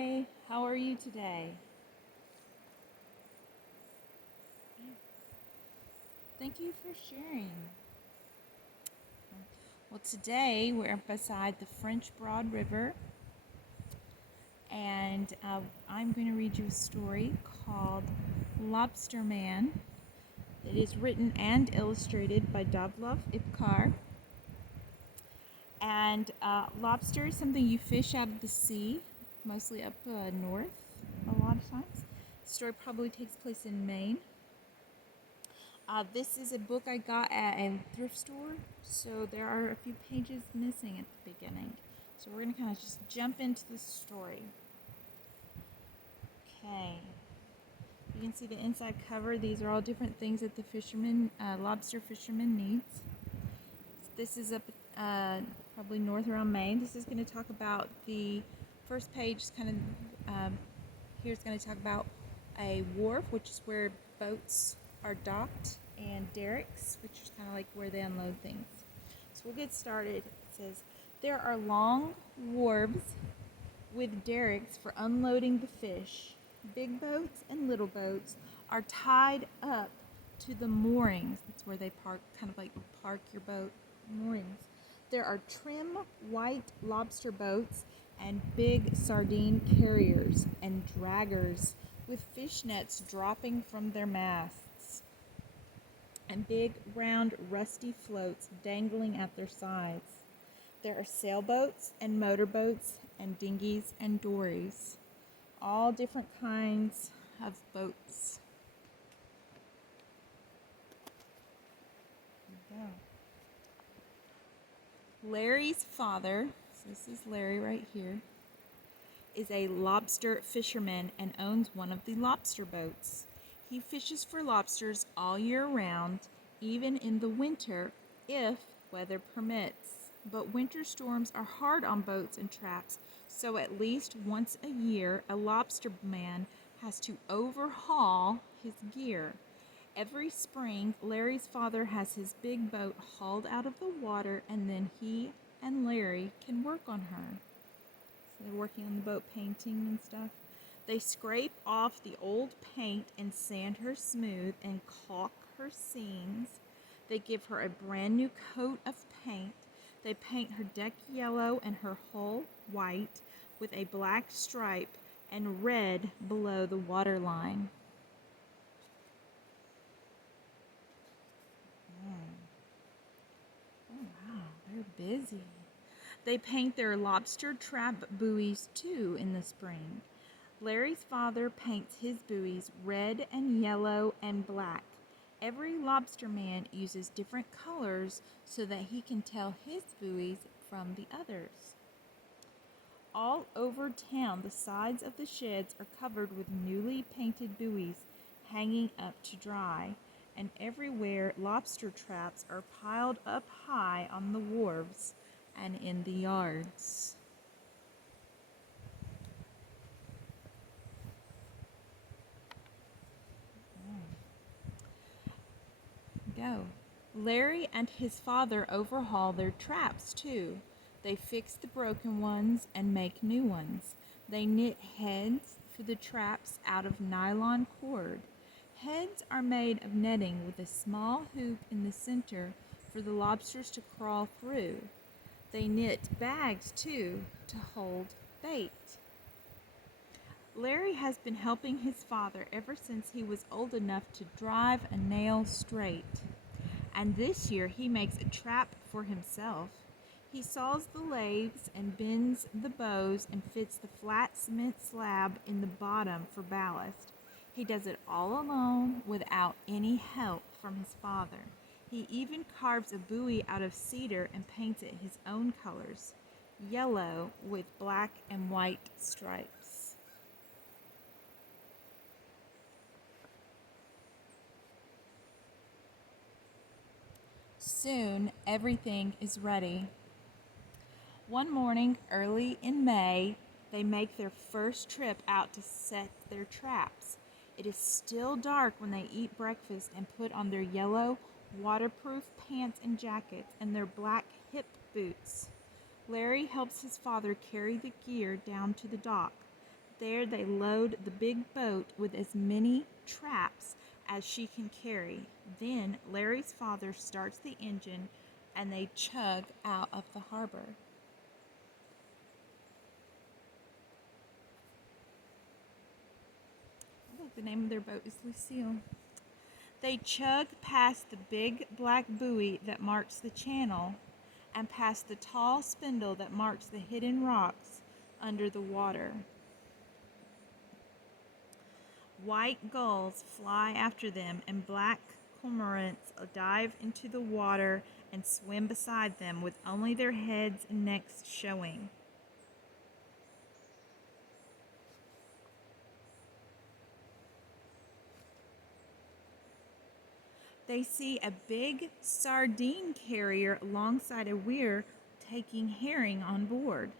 Hi, how are you today? Thank you for sharing. Well, today we're beside the French Broad River, and I'm going to read you a story called Lobsterman. It is written and illustrated by Davlov Ipkar. And lobster is something you fish out of the sea, mostly up north a lot of times. The story probably takes place in Maine. This is a book I got at a thrift store, so there are a few pages missing at the beginning. So we're going to kind of just jump into the story. Okay. You can see the inside cover. These are all different things that the lobster fisherman needs. This is up probably north around Maine. This is going to talk about the first page, here's going to talk about a wharf, which is where boats are docked, and derricks, which is kind of like where they unload things. So we'll get started. It says, there are long wharves with derricks for unloading the fish. Big boats and little boats are tied up to the moorings. That's where they park, kind of like park your boat, moorings. There are trim white lobster boats and big sardine carriers and draggers with fish nets dropping from their masts and big round rusty floats dangling at their sides. There are sailboats and motorboats and dinghies and dories, all different kinds of boats. There you go. Larry's father, so this is Larry right here, is a lobster fisherman and owns one of the lobster boats. He fishes for lobsters all year round, even in the winter, if weather permits. But winter storms are hard on boats and traps, so at least once a year, a lobster man has to overhaul his gear. Every spring, Larry's father has his big boat hauled out of the water, and then he and Larry can work on her. So they're working on the boat, painting and stuff. They scrape off the old paint and sand her smooth and caulk her seams. They give her a brand new coat of paint. They paint her deck yellow and her hull white with a black stripe and red below the waterline. Oh wow, they're busy. They paint their lobster trap buoys too in the spring. Larry's father paints his buoys red and yellow and black. Every lobster man uses different colors so that he can tell his buoys from the others. All over town, the sides of the sheds are covered with newly painted buoys hanging up to dry, and everywhere lobster traps are piled up high on the wharves and in the yards. Go. Larry and his father overhaul their traps too. They fix the broken ones and make new ones. They knit heads for the traps out of nylon cord. Heads are made of netting with a small hoop in the center for the lobsters to crawl through. They knit bags too to hold bait. Larry has been helping his father ever since he was old enough to drive a nail straight. And this year he makes a trap for himself. He saws the lathes and bends the bows and fits the flat cement slab in the bottom for ballast. He does it all alone without any help from his father. He even carves a buoy out of cedar and paints it his own colors, yellow with black and white stripes. Soon everything is ready. One morning, early in May, they make their first trip out to set their traps. It is still dark when they eat breakfast and put on their yellow, waterproof pants and jackets and their black hip boots. Larry helps his father carry the gear down to the dock. There they load the big boat with as many traps as she can carry. Then Larry's father starts the engine and they chug out of the harbor. Look, the name of their boat is Lucille. They chug past the big black buoy that marks the channel and past the tall spindle that marks the hidden rocks under the water. White gulls fly after them, and black cormorants dive into the water and swim beside them with only their heads and necks showing. They see a big sardine carrier alongside a weir taking herring on board,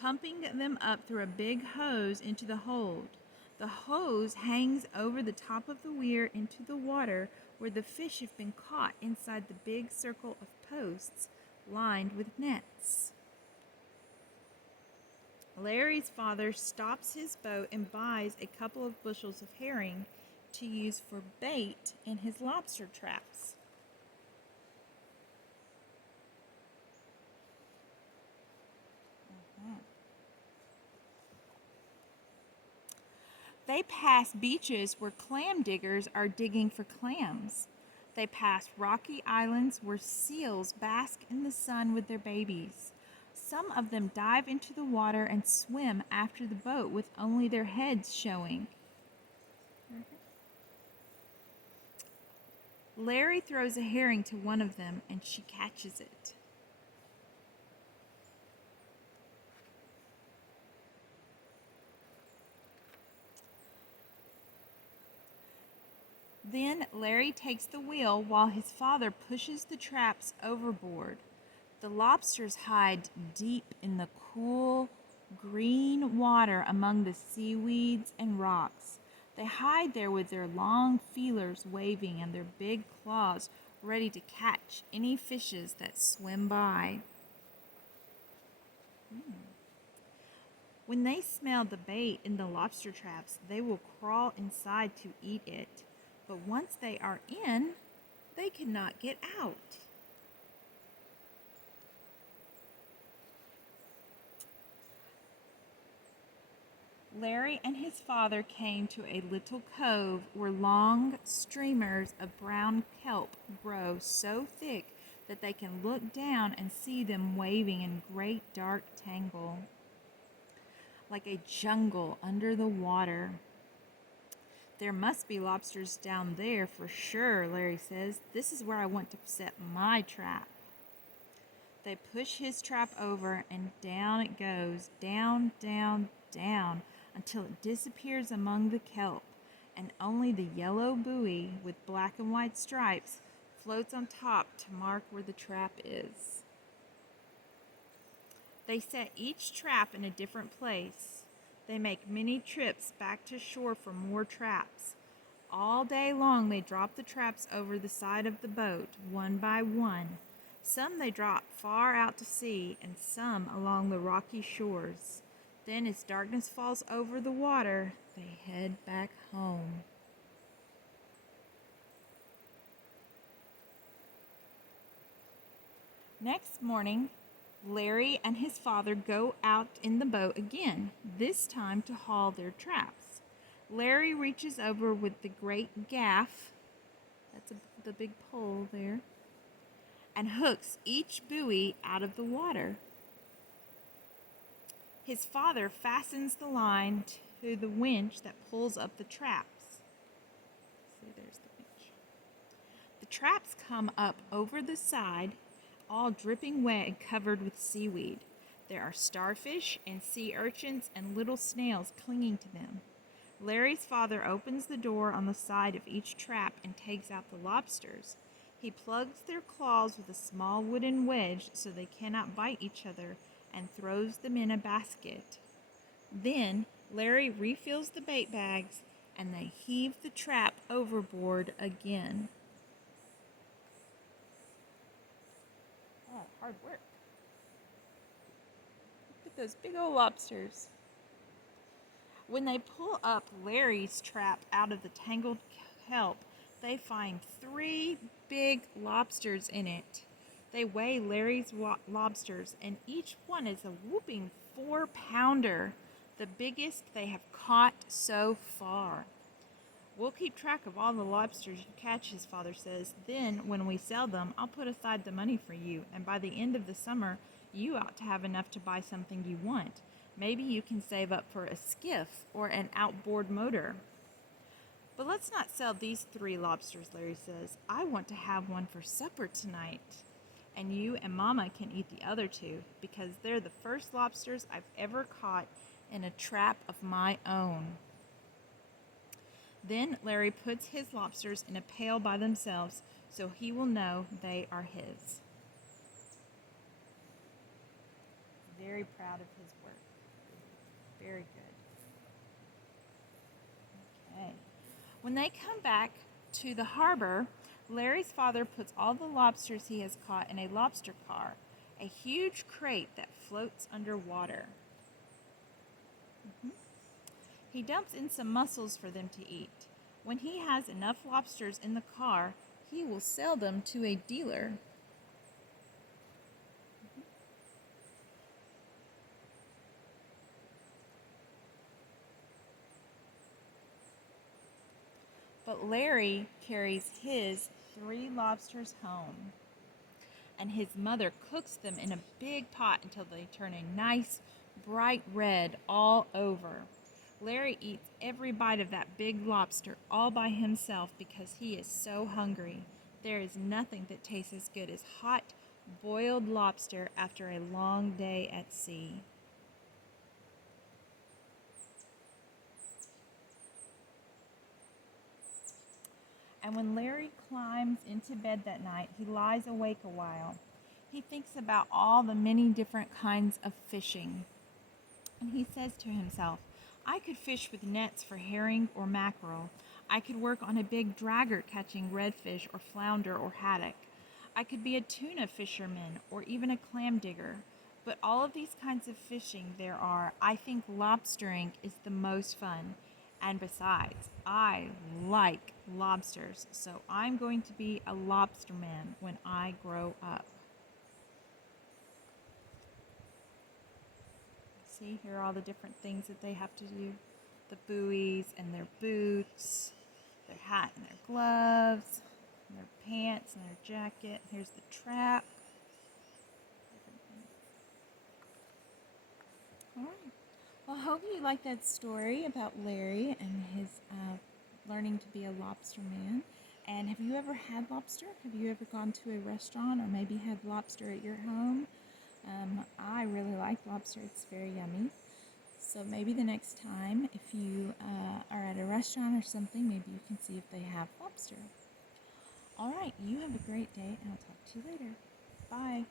pumping them up through a big hose into the hold. The hose hangs over the top of the weir into the water where the fish have been caught inside the big circle of posts lined with nets. Larry's father stops his boat and buys a couple of bushels of herring to use for bait in his lobster traps. They pass beaches where clam diggers are digging for clams. They pass rocky islands where seals bask in the sun with their babies. Some of them dive into the water and swim after the boat with only their heads showing. Larry throws a herring to one of them and she catches it. Then Larry takes the wheel while his father pushes the traps overboard. The lobsters hide deep in the cool, green water among the seaweeds and rocks. They hide there with their long feelers waving and their big claws ready to catch any fishes that swim by. When they smell the bait in the lobster traps, they will crawl inside to eat it. But once they are in, they cannot get out. Larry and his father came to a little cove where long streamers of brown kelp grow so thick that they can look down and see them waving in great dark tangle, like a jungle under the water. There must be lobsters down there for sure, Larry says. This is where I want to set my trap. They push his trap over and down it goes, down, down, down, until it disappears among the kelp, and only the yellow buoy with black and white stripes floats on top to mark where the trap is. They set each trap in a different place. They make many trips back to shore for more traps. All day long they drop the traps over the side of the boat, one by one. Some they drop far out to sea, and some along the rocky shores. Then, as darkness falls over the water, they head back home. Next morning, Larry and his father go out in the boat again, this time to haul their traps. Larry reaches over with the great gaff, that's the big pole there, and hooks each buoy out of the water. His father fastens the line to the winch that pulls up the traps. See, there's the winch. The traps come up over the side, all dripping wet and covered with seaweed. There are starfish and sea urchins and little snails clinging to them. Larry's father opens the door on the side of each trap and takes out the lobsters. He plugs their claws with a small wooden wedge so they cannot bite each other and throws them in a basket. Then Larry refills the bait bags and they heave the trap overboard again. Oh, hard work. The at those big old lobsters. When they pull up Larry's trap out of the tangled kelp, they find 3 big lobsters in it. They weigh Larry's lobsters, and each one is a whooping 4-pounder, the biggest they have caught so far. We'll keep track of all the lobsters you catch, his father says. Then, when we sell them, I'll put aside the money for you, and by the end of the summer, you ought to have enough to buy something you want. Maybe you can save up for a skiff or an outboard motor. But let's not sell these 3 lobsters, Larry says. I want to have one for supper tonight. And you and Mama can eat the other 2 because they're the first lobsters I've ever caught in a trap of my own. Then Larry puts his lobsters in a pail by themselves so he will know they are his. Very proud of his work. Very good. Okay. When they come back to the harbor, Larry's father puts all the lobsters he has caught in a lobster car, a huge crate that floats underwater. He dumps in some mussels for them to eat. When he has enough lobsters in the car, he will sell them to a dealer. But Larry carries his 3 lobsters home, and his mother cooks them in a big pot until they turn a nice, bright red all over. Larry eats every bite of that big lobster all by himself because he is so hungry. There is nothing that tastes as good as hot, boiled lobster after a long day at sea. And when Larry climbs into bed that night, he lies awake a while. He thinks about all the many different kinds of fishing. And he says to himself, I could fish with nets for herring or mackerel. I could work on a big dragger catching redfish or flounder or haddock. I could be a tuna fisherman or even a clam digger. But all of these kinds of fishing there are, I think lobstering is the most fun. And besides, I like lobsters, so I'm going to be a lobsterman when I grow up. See, here are all the different things that they have to do. The buoys and their boots, their hat and their gloves, and their pants and their jacket. Here's the trap. All right. Well, I hope you like that story about Larry and his learning to be a lobster man. And have you ever had lobster? Have you ever gone to a restaurant or maybe had lobster at your home? I really like lobster. It's very yummy. So maybe the next time, if you are at a restaurant or something, maybe you can see if they have lobster. All right, you have a great day, and I'll talk to you later. Bye.